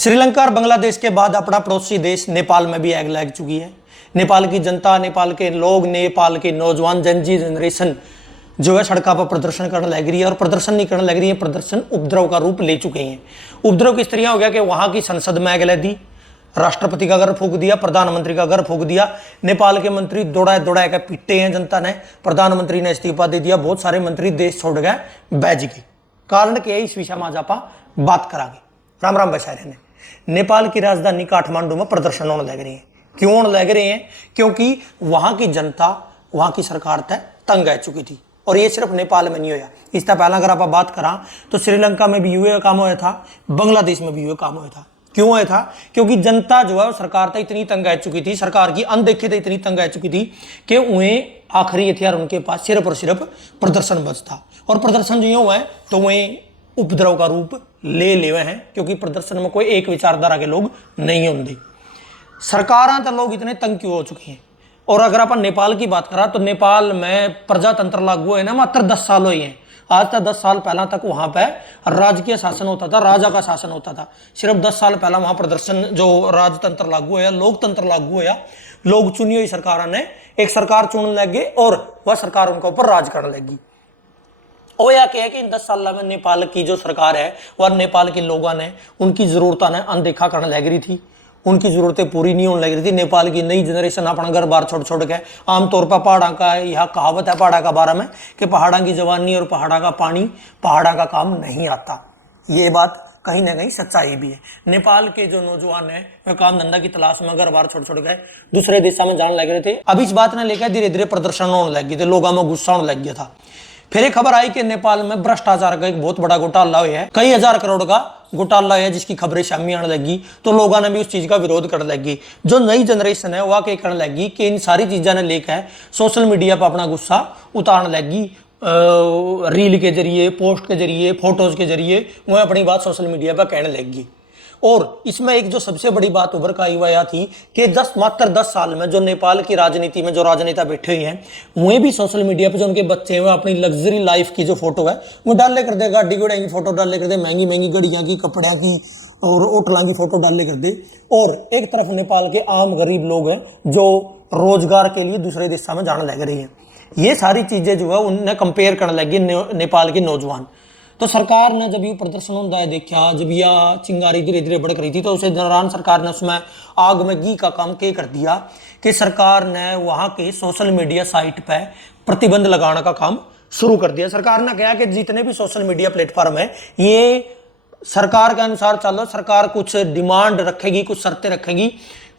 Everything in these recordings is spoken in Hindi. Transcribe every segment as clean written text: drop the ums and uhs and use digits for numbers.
श्रीलंका और बांग्लादेश के बाद अपना पड़ोसी देश नेपाल में भी आग लग चुकी है। नेपाल की जनता, नेपाल के लोग, नेपाल के नौजवान जनजी जनरेशन जो है सड़कों पर प्रदर्शन करने लग रही है। और प्रदर्शन नहीं करने लग रही है, प्रदर्शन उपद्रव का रूप ले चुके हैं। उपद्रव किस तरह हो गया कि वहां की संसद में आग लग दी, राष्ट्रपति का घर फूंक दिया, प्रधानमंत्री का घर फूंक दिया। नेपाल के मंत्री दौड़ा दौड़ा के पीटे हैं जनता ने। प्रधानमंत्री ने इस्तीफा दे दिया। बहुत सारे मंत्री देश छोड़ गए, बैज गए। कारण क्या है, इस विषय में आज आप बात करांगे। राम राम बसारे ने नेपाल की राजधानी काठमांडू में प्रदर्शन होने लग रहे हैं। क्यों होने लग रहे हैं? क्योंकि वहां की जनता, वहां की सरकार तंग आ चुकी थी। और ये सिर्फ नेपाल में नहीं होया, इससे पहले अगर आप बात करा तो श्रीलंका में भी हुए काम हुआ था, बांग्लादेश में भी हुए काम हुआ था। क्यों हुआ था? क्योंकि जनता जो है सरकार इतनी तंग आ चुकी थी, सरकार की अनदेखी इतनी तंग आ चुकी थी कि उन्हें आखिरी हथियार उनके पास सिर्फ और सिर्फ प्रदर्शन बचता। और प्रदर्शन जो हुआ है तो वह उपद्रव का रूप ले हुए हैं, क्योंकि प्रदर्शन में कोई एक विचारधारा के लोग नहीं होंगे। सरकारां तो लोग इतने तंग क्यों हो चुके हैं। और अगर अपन नेपाल की बात करा तो नेपाल में प्रजातंत्र लागू है ना मात्र 10 साल हुए हैं। आज तक 10 साल पहला तक वहां पे राजकीय शासन होता था, राजा का शासन होता था। सिर्फ 10 साल पहला वहां प्रदर्शन जो राजतंत्र लागू हुआ, लोकतंत्र लागू हुआ। लोग चुनी हुई सरकार ने एक सरकार चुनने लग गए और वह सरकार उनके ऊपर राज करने लगी। और यह क्या है कि इन 10 साल में नेपाल की जो सरकार है वह नेपाल के लोगों ने उनकी जरूरतें ने अनदेखा करने लग रही थी। उनकी जरूरतें पूरी नहीं होने लग रही थी। नेपाल की नई जनरेशन अपना घर बार छोड़ छोड़ के, आमतौर पर पहाड़ा का यह कहावत है पहाड़ा का बारे में कि पहाड़ा की जवानी और पहाड़ा का पानी पहाड़ा का काम नहीं आता। ये बात कहीं ना कहीं सच्चाई भी है। नेपाल के जो नौजवान है वह काम धंधा की तलाश में घर बार छोड़ छोड़ गए दूसरे देशों में जाने लग रहे थे। अब इस बात ने लेकर धीरे धीरे प्रदर्शन होने लग गए थे, लोगों में गुस्सा होने लग गया था। फिर एक खबर आई कि नेपाल में भ्रष्टाचार का एक बहुत बड़ा घोटाला हुआ है, कई हजार करोड़ का घोटाला है, जिसकी खबरें सामने आने लगी। तो लोगों ने भी उस चीज का विरोध करने लगी। जो नई जनरेशन है वह क्या करने लगी कि इन सारी चीजों ने लेकर सोशल मीडिया पर अपना गुस्सा उतारने लगी। रील के जरिए, पोस्ट के जरिए, फोटोज के जरिए वह अपनी बात सोशल मीडिया पर कहने लगी। और इसमें एक जो सबसे बड़ी बात उभर कर आई हुआ यह थी कि मात्र 10 साल में जो नेपाल की राजनीति में जो राजनेता बैठे हुए हैं वे भी सोशल मीडिया पे जो उनके बच्चे हैं वो अपनी लग्जरी लाइफ की जो फोटो है वो डाले कर दे, गाड़ी घोड़े की फोटो डाले कर दे, महंगी महंगी गड़ियाँ की, कपड़े की और होटलों की फोटो डाले कर दे। और एक तरफ नेपाल के आम गरीब लोग हैं जो रोजगार के लिए दूसरे देशों में जाने लग रही हैं। ये सारी चीजें जो है उन्हें कंपेयर करने लगी नेपाल के नौजवान। तो सरकार ने जब ये प्रदर्शन होता है देखा, जब यह चिंगारी धीरे धीरे भड़क रही थी तो उसे दौरान सरकार ने उसमें आग में घी का काम क्या कर दिया कि सरकार ने वहां के सोशल मीडिया साइट पे प्रतिबंध लगाने का काम शुरू कर दिया। सरकार ने कहा कि जितने भी सोशल मीडिया प्लेटफॉर्म है ये सरकार के अनुसार चलो, सरकार कुछ डिमांड रखेगी, कुछ शर्तें रखेगी।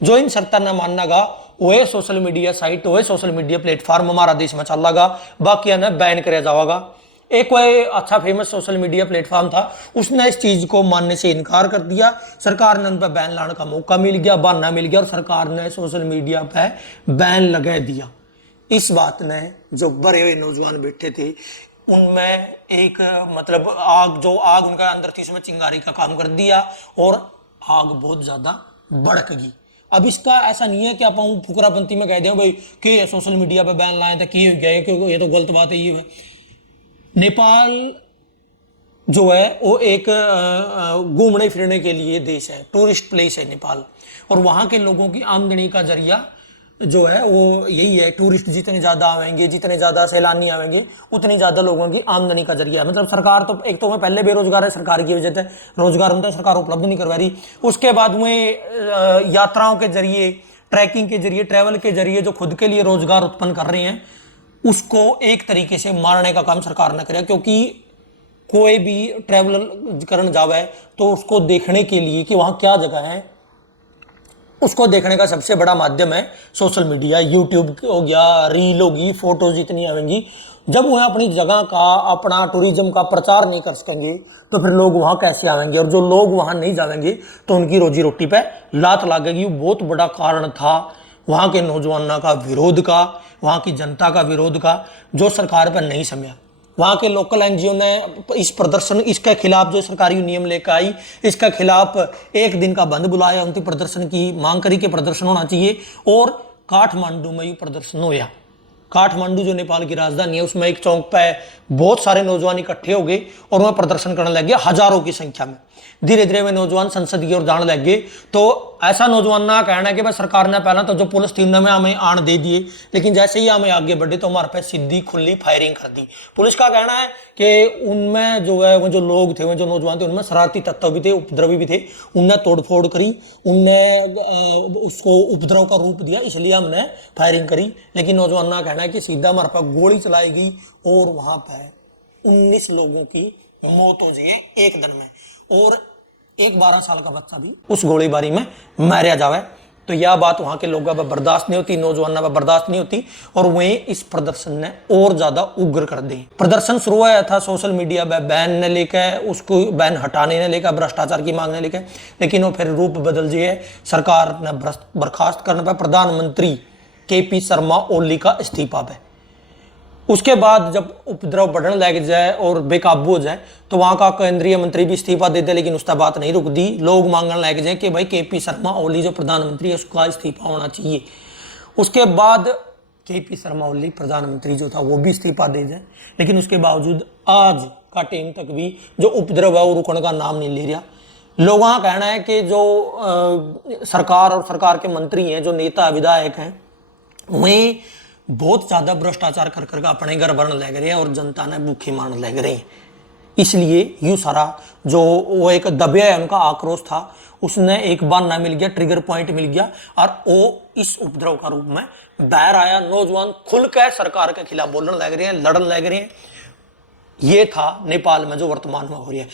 जो इन शर्तें न मानेगा वह सोशल मीडिया साइट, वह सोशल मीडिया प्लेटफॉर्म हमारा देश में चलेगा, बाकी ने बैन किया जाएगा। एक कोई अच्छा फेमस सोशल मीडिया प्लेटफॉर्म था, उसने इस चीज को मानने से इनकार कर दिया। सरकार ने उन पर बैन लाने का मौका मिल गया, बहाना मिल गया और सरकार ने सोशल मीडिया पे बैन लगा दिया। इस बात ने जो बड़े हुए नौजवान बैठे थे उनमें एक मतलब आग उनका अंदर थी उसमें चिंगारी का काम कर दिया और आग बहुत ज्यादा भड़क गई। अब इसका ऐसा नहीं है कि आप फुकरापंथी में कह दें भाई कि सोशल मीडिया पे बैन लाए थे कि ये तो गलत बात है। ये नेपाल जो है वो एक घूमने फिरने के लिए देश है, टूरिस्ट प्लेस है नेपाल। और वहाँ के लोगों की आमदनी का जरिया जो है वो यही है। टूरिस्ट जितने ज़्यादा आवेंगे, जितने ज़्यादा सैलानी आवेंगे, उतनी ज़्यादा लोगों की आमदनी का जरिया है। मतलब सरकार तो एक तो मैं पहले बेरोजगार है, सरकार की वजह से रोजगार उनका सरकार उपलब्ध नहीं करवा रही। उसके बाद में यात्राओं के जरिए, ट्रैकिंग के जरिए, ट्रैवल के जरिए जो खुद के लिए रोजगार उत्पन्न कर रहे हैं उसको एक तरीके से मारने का काम सरकार ने करे। क्योंकि कोई भी ट्रैवल करने जावे तो उसको देखने के लिए कि वहाँ क्या जगह है, उसको देखने का सबसे बड़ा माध्यम है सोशल मीडिया। यूट्यूब हो गया, रील होगी, फोटोज जितनी आवेंगी। जब वह अपनी जगह का, अपना टूरिज्म का प्रचार नहीं कर सकेंगे तो फिर लोग वहाँ कैसे आवेंगे। और जो लोग वहाँ नहीं जाएंगे तो उनकी रोजी रोटी पे लात लगेगी। बहुत बड़ा कारण था वहाँ के नौजवानों का विरोध का, वहाँ की जनता का विरोध का, जो सरकार पर नहीं समझा। वहाँ के लोकल एनजीओ ने इस प्रदर्शन, इसके खिलाफ जो सरकारी नियम लेकर आई, इसके खिलाफ एक दिन का बंद बुलाया, उनकी प्रदर्शन की मांग करी कि प्रदर्शन होना चाहिए। और काठमांडू में ये प्रदर्शन होया। काठमांडू जो नेपाल की राजधानी है उसमें एक चौक पे बहुत सारे नौजवान इकट्ठे हो गए और वह प्रदर्शन करने लग गए हजारों की संख्या में। धीरे धीरे वे नौजवान संसद की ओर जाने लग गए। तो ऐसा नौजवान ना कहना है कि भाई सरकार ने पहला तो जो पुलिस थी उन्होंने हमें आन दे दिए, लेकिन जैसे ही हमें आगे बढ़े तो हमारे पे सीधी खुली फायरिंग कर दी। पुलिस का कहना है कि उनमें जो है वो जो लोग थे, वो जो नौजवान थे, उनमें शरारती तत्व भी थे, उपद्रवी भी थे, उनने तोड़फोड़ करी, उनने उसको उपद्रव का रूप दिया, इसलिए हमने फायरिंग करी। लेकिन नौजवान का कहना है कि सीधा हमारे पास गोली चलाई गई और वहां पर 19 लोगों की मौत हो जाए एक दिन में, और एक 12 साल का बच्चा भी उस गोलीबारी में मारा जावे। तो यह बात वहां के लोगों पर बर्दाश्त नहीं होती, नौजवानों पर बर्दाश्त नहीं होती, और वहीं इस प्रदर्शन ने और ज्यादा उग्र कर दी। प्रदर्शन शुरू हुआ था सोशल मीडिया पर बैन ने लेकर, उसको बैन हटाने ने लेकर, भ्रष्टाचार की मांग ने लेकर, लेकिन वो फिर रूप बदल दिए सरकार ने बर्खास्त करने पर प्रधानमंत्री KP शर्मा ओली का इस्तीफा पे। उसके बाद जब उपद्रव बढ़ने लग जाए और बेकाबू हो जाए तो वहां का केंद्रीय मंत्री भी इस्तीफा दे दे, लेकिन उसका बात नहीं रुक दी। लोग मांगने लग जाए कि भाई KP शर्मा ओली जो प्रधानमंत्री है उसका इस्तीफा होना चाहिए। उसके बाद KP शर्मा ओली प्रधानमंत्री जो था वो भी इस्तीफा दे जाए, लेकिन उसके बावजूद आज का टाइम तक भी जो उपद्रव है वो रुकने का नाम नहीं ले रहा। लोगों का कहना है कि जो सरकार और सरकार के मंत्री हैं, जो नेता विधायक हैं, वहीं बहुत ज्यादा भ्रष्टाचार कर करके अपने घर भरने लग रहे हैं और जनता ने भूखे मारने लग रहे हैं। इसलिए यू सारा जो वो एक दबे है उनका आक्रोश था, उसने एक बहाना मिल गया, ट्रिगर पॉइंट मिल गया, और वो इस उपद्रव का रूप में बाहर आया। नौजवान खुलकर सरकार के खिलाफ बोलने लग रहे हैं, लड़ने लग रहे हैं। ये था नेपाल में जो वर्तमान में हो रही है।